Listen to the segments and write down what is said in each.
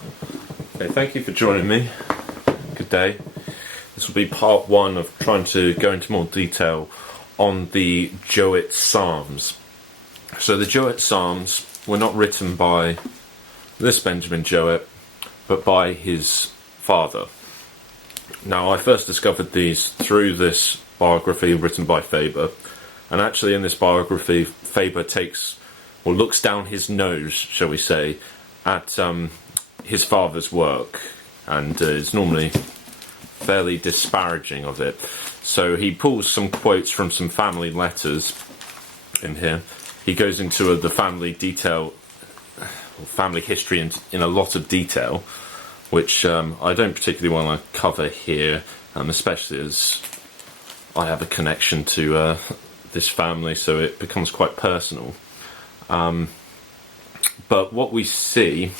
Okay, thank you for joining me. Good day. This will be part one of trying to go into more detail on the Jowett Psalms. So the Jowett Psalms were not written by this Benjamin Jowett, but by his father. Now, I first discovered these through this biography written by Faber, and actually in this biography, Faber looks down his nose, shall we say, at his father's work, and is normally fairly disparaging of it. So he pulls some quotes from some family letters in here. He goes into the family history in a lot of detail, which I don't particularly want to cover here, especially as I have a connection to this family, so it becomes quite personal. But what we see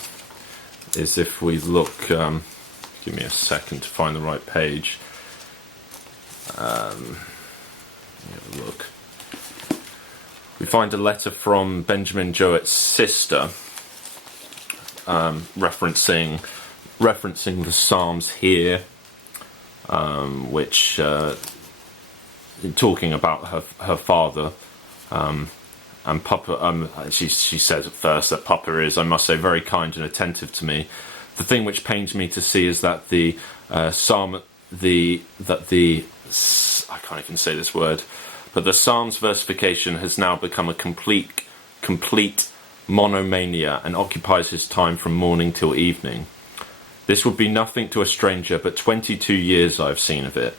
is, if we look, give me a second to find the right page. Have a look. We find a letter from Benjamin Jowett's sister, referencing the Psalms here, which talking about her father. And Papa, she says at first that Papa is, I must say, very kind and attentive to me. The thing which pains me to see is that I can't even say this word, but the Psalms versification has now become a complete monomania and occupies his time from morning till evening. This would be nothing to a stranger, but 22 years I have seen of it,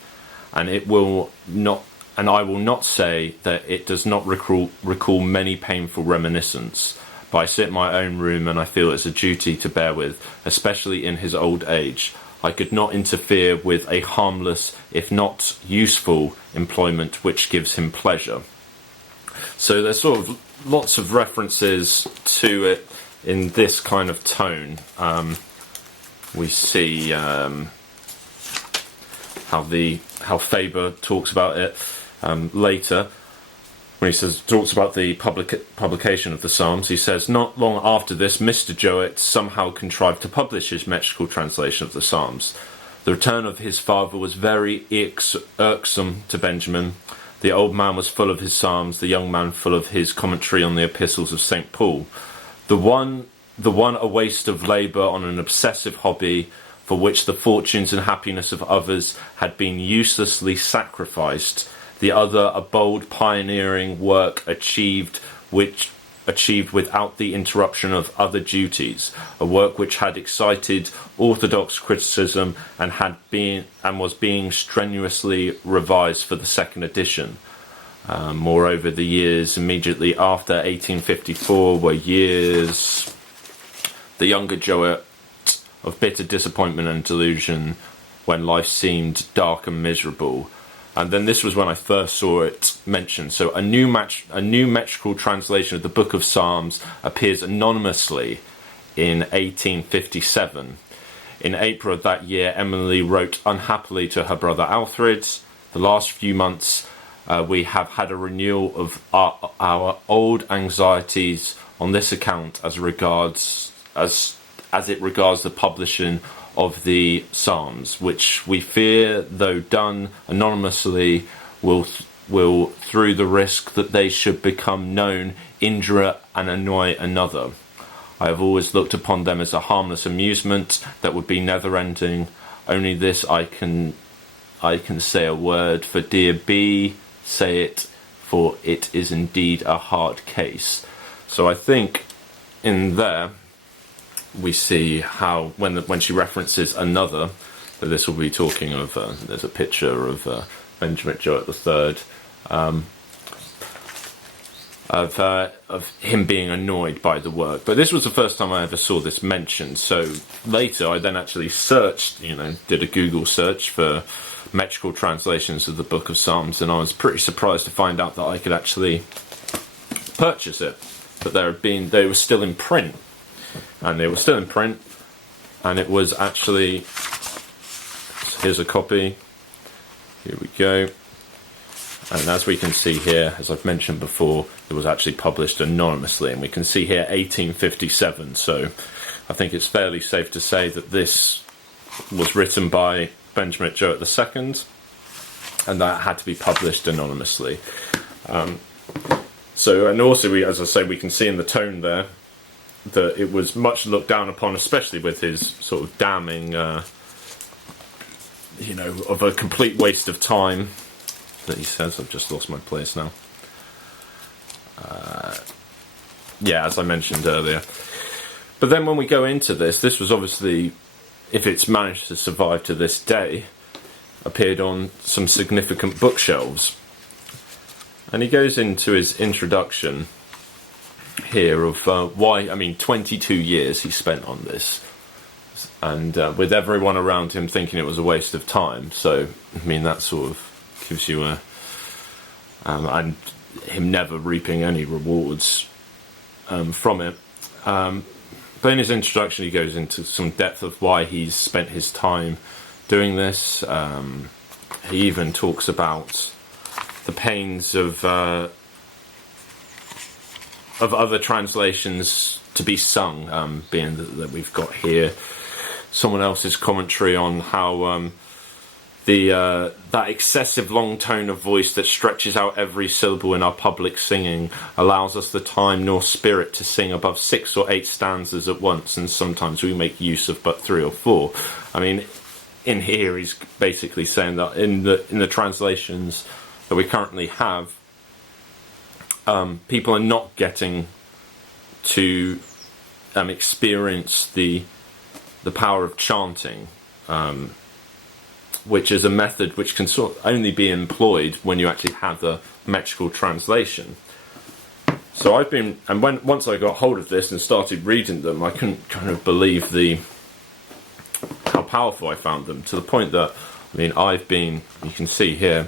and I will not say that it does not recall many painful reminiscences, but I sit in my own room and I feel it's a duty to bear with, especially in his old age. I could not interfere with a harmless, if not useful, employment which gives him pleasure. So there's sort of lots of references to it in this kind of tone. We see how Faber talks about it later, when he talks about the publication of the Psalms. He says, not long after this, Mr. Jowett somehow contrived to publish his metrical translation of the Psalms. The return of his father was very irksome to Benjamin. The old man was full of his Psalms, the young man full of his commentary on the epistles of St. Paul. The one a waste of labour on an obsessive hobby, for which the fortunes and happiness of others had been uselessly sacrificed. The other a bold pioneering work achieved without the interruption of other duties, a work which had excited orthodox criticism and was being strenuously revised for the second edition. Moreover, the years immediately after 1854 were years, the younger Jowett, of bitter disappointment and delusion, when life seemed dark and miserable. And then this was when I first saw it mentioned. So a new metrical translation of the Book of Psalms appears anonymously in 1857. In April of that year, Emily wrote unhappily to her brother Alfred, the last few months we have had a renewal of our old anxieties on this account as it regards the publishing of the Psalms, which we fear, though done anonymously, will through the risk that they should become known, injure and annoy another. I have always looked upon them as a harmless amusement that would be never-ending. Only this I can say a word for dear B. Say it, for it is indeed a hard case. So I think in there we see how when she references another, this will be talking of, there's a picture of Benjamin Jowett III, of him being annoyed by the work. But this was the first time I ever saw this mentioned. So later I then actually searched, did a Google search for metrical translations of the Book of Psalms, and I was pretty surprised to find out that I could actually purchase it. But they were still in print. And it was actually, here's a copy, here we go, and as we can see here, as I've mentioned before, it was actually published anonymously, and we can see here 1857, so I think it's fairly safe to say that this was written by Benjamin Jowett II, and that had to be published anonymously. And also, as I say, we can see in the tone there that it was much looked down upon, especially with his sort of damning, of a complete waste of time that he says. I've just lost my place now. As I mentioned earlier. But then when we go into this was obviously, if it's managed to survive to this day, appeared on some significant bookshelves. And he goes into his introduction here of 22 years he spent on this. And with everyone around him thinking it was a waste of time. So, that sort of gives you and him never reaping any rewards from it. But in his introduction he goes into some depth of why he's spent his time doing this. He even talks about the pains of other translations to be sung, being that we've got here someone else's commentary on how that excessive long tone of voice that stretches out every syllable in our public singing allows us the time nor spirit to sing above 6 or 8 stanzas at once, and sometimes we make use of but 3 or 4. In here he's basically saying that in the translations that we currently have, people are not getting to experience the power of chanting, which is a method which can only be employed when you actually have the metrical translation. So once I got hold of this and started reading them, I couldn't kind of believe how powerful I found them, to the point that, you can see here,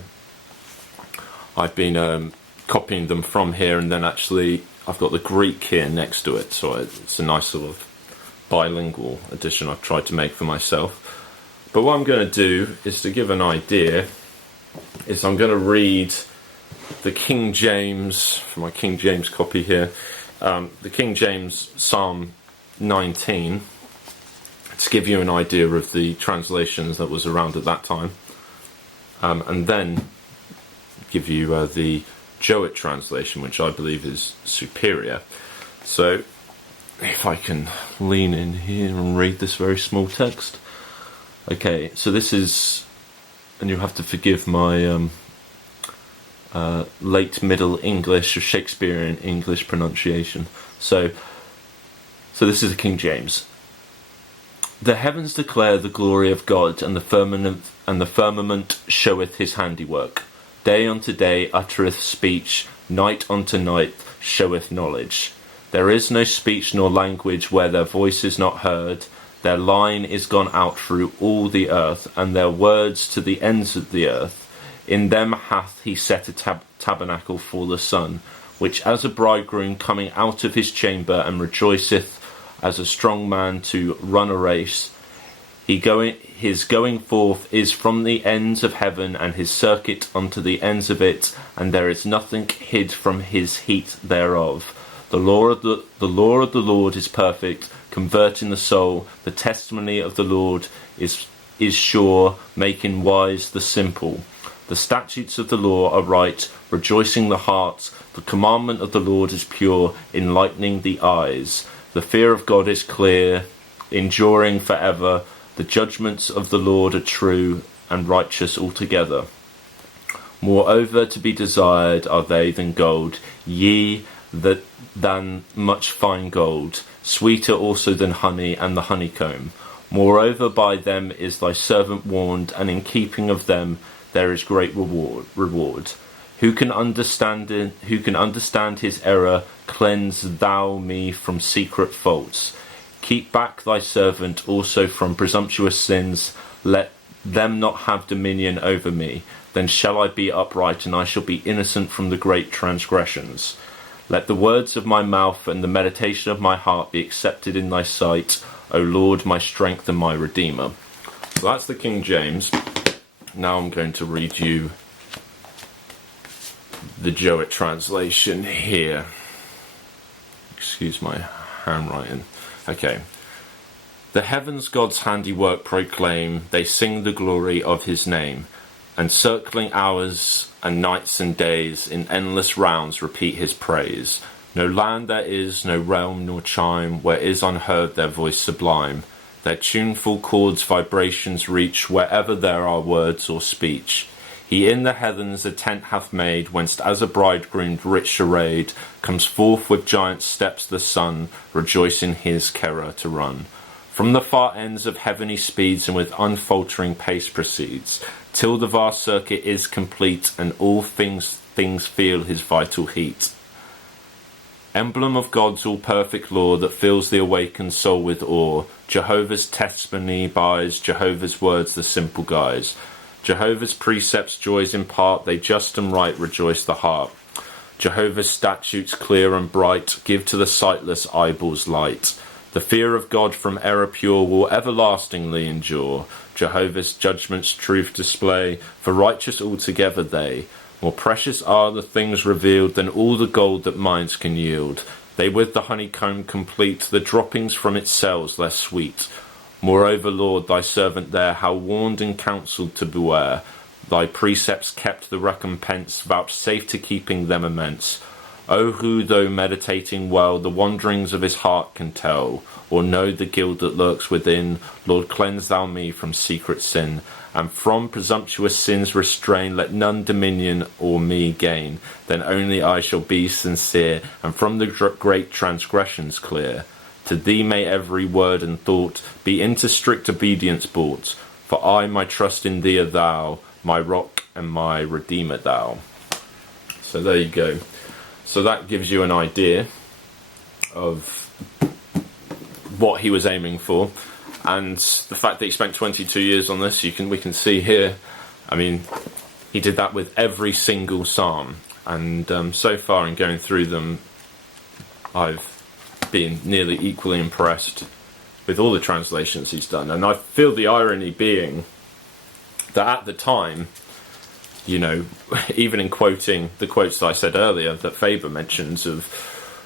I've been copying them from here, and then actually I've got the Greek here next to it, so it's a nice sort of bilingual edition I've tried to make for myself. But what I'm going to do is, to give an idea, is I'm going to read the King James, from my King James copy here, the King James Psalm 19, to give you an idea of the translations that was around at that time, and then give you the Jowett translation, which I believe is superior. So if I can lean in here and read this very small text. Okay, so this is, and you'll have to forgive my late Middle English or Shakespearean English pronunciation. So this is the King James. The heavens declare the glory of God, and the firmament showeth his handiwork. Day unto day uttereth speech, night unto night showeth knowledge. There is no speech nor language where their voice is not heard. Their line is gone out through all the earth, and their words to the ends of the earth. In them hath he set a tabernacle for the sun, which as a bridegroom coming out of his chamber, and rejoiceth as a strong man to run a race. His going forth is from the ends of heaven, and his circuit unto the ends of it, and there is nothing hid from his heat thereof. The law of the Lord is perfect, converting the soul. The testimony of the Lord is sure, making wise the simple. The statutes of the law are right, rejoicing the heart. The commandment of the Lord is pure, enlightening the eyes. The fear of God is clear, enduring forever. The judgments of the Lord are true and righteous altogether. Moreover, to be desired are they than gold, yea, than much fine gold, sweeter also than honey and the honeycomb. Moreover, by them is thy servant warned, and in keeping of them there is great reward. Who can understand his error? Cleanse thou me from secret faults. Keep back thy servant also from presumptuous sins. Let them not have dominion over me. Then shall I be upright, and I shall be innocent from the great transgressions. Let the words of my mouth and the meditation of my heart be accepted in thy sight, O Lord, my strength and my Redeemer. So that's the King James. Now I'm going to read you the Jowett translation here. Excuse my handwriting. Okay. The heavens God's handiwork proclaim, they sing the glory of his name, and circling hours and nights and days in endless rounds repeat his praise. No land there is, no realm nor chime, where is unheard their voice sublime. Their tuneful chords vibrations reach wherever there are words or speech. He in the heavens a tent hath made, whence as a bridegroom rich arrayed, comes forth with giant steps the sun, rejoicing his Kera to run. From the far ends of heaven he speeds, and with unfaltering pace proceeds, till the vast circuit is complete, and all things feel his vital heat. Emblem of God's all-perfect law that fills the awakened soul with awe, Jehovah's testimony buys, Jehovah's words the simple guise. Jehovah's precepts joys impart, they just and right rejoice the heart. Jehovah's statutes clear and bright, give to the sightless eyeballs light. The fear of God from error pure will everlastingly endure. Jehovah's judgments truth display, for righteous altogether they. More precious are the things revealed than all the gold that mines can yield. They with the honeycomb complete, the droppings from its cells less sweet. Moreover, Lord, thy servant there, how warned and counselled to beware. Thy precepts kept the recompense, vouchsafe to keeping them immense. O who, though meditating well, the wanderings of his heart can tell, or know the guilt that lurks within, Lord, cleanse thou me from secret sin, and from presumptuous sins restrain, let none dominion o'er me gain, then only I shall be sincere, and from the great transgressions clear. To thee may every word and thought be into strict obedience brought, for I my trust in thee are thou, my rock and my redeemer thou. So there you go. So that gives you an idea of what he was aiming for, and the fact that he spent 22 years on this, we can see here. I mean, he did that with every single psalm, and so far in going through them, I've been nearly equally impressed with all the translations he's done. And I feel the irony being that at the time, you know, even in quoting the quotes that I said earlier that Faber mentions of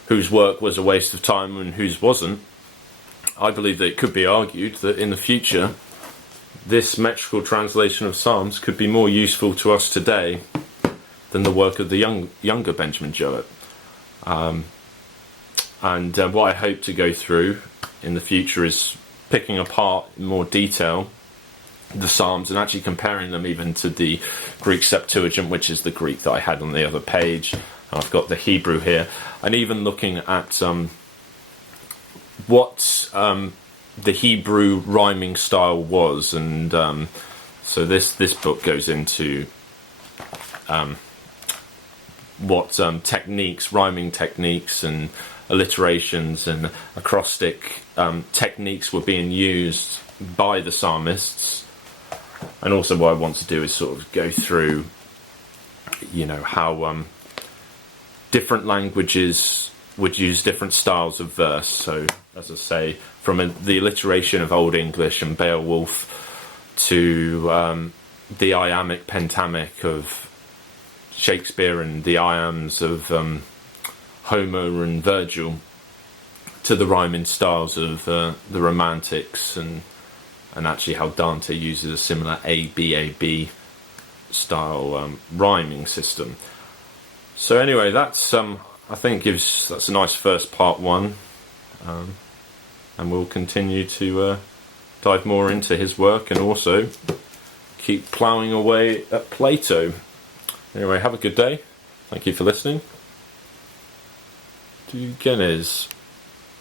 whose work was a waste of time and whose wasn't, I believe that it could be argued that in the future this metrical translation of Psalms could be more useful to us today than the work of the younger Benjamin Jowett. And what I hope to go through in the future is picking apart in more detail the Psalms and actually comparing them even to the Greek Septuagint, which is the Greek that I had on the other page. And I've got the Hebrew here, and even looking at what the Hebrew rhyming style was. And so this book goes into what rhyming techniques and alliterations and acrostic techniques were being used by the psalmists. And also what I want to do is sort of go through, you know, how different languages would use different styles of verse. So, as I say, from the alliteration of Old English and Beowulf to the iambic pentamic of Shakespeare and the iambs of Homer and Virgil, to the rhyming styles of the Romantics, and actually how Dante uses a similar ABAB style rhyming system. So anyway, that's I think that's a nice first part one, and we'll continue to dive more into his work and also keep ploughing away at Plato. Anyway, have a good day. Thank you for listening. Dugenes.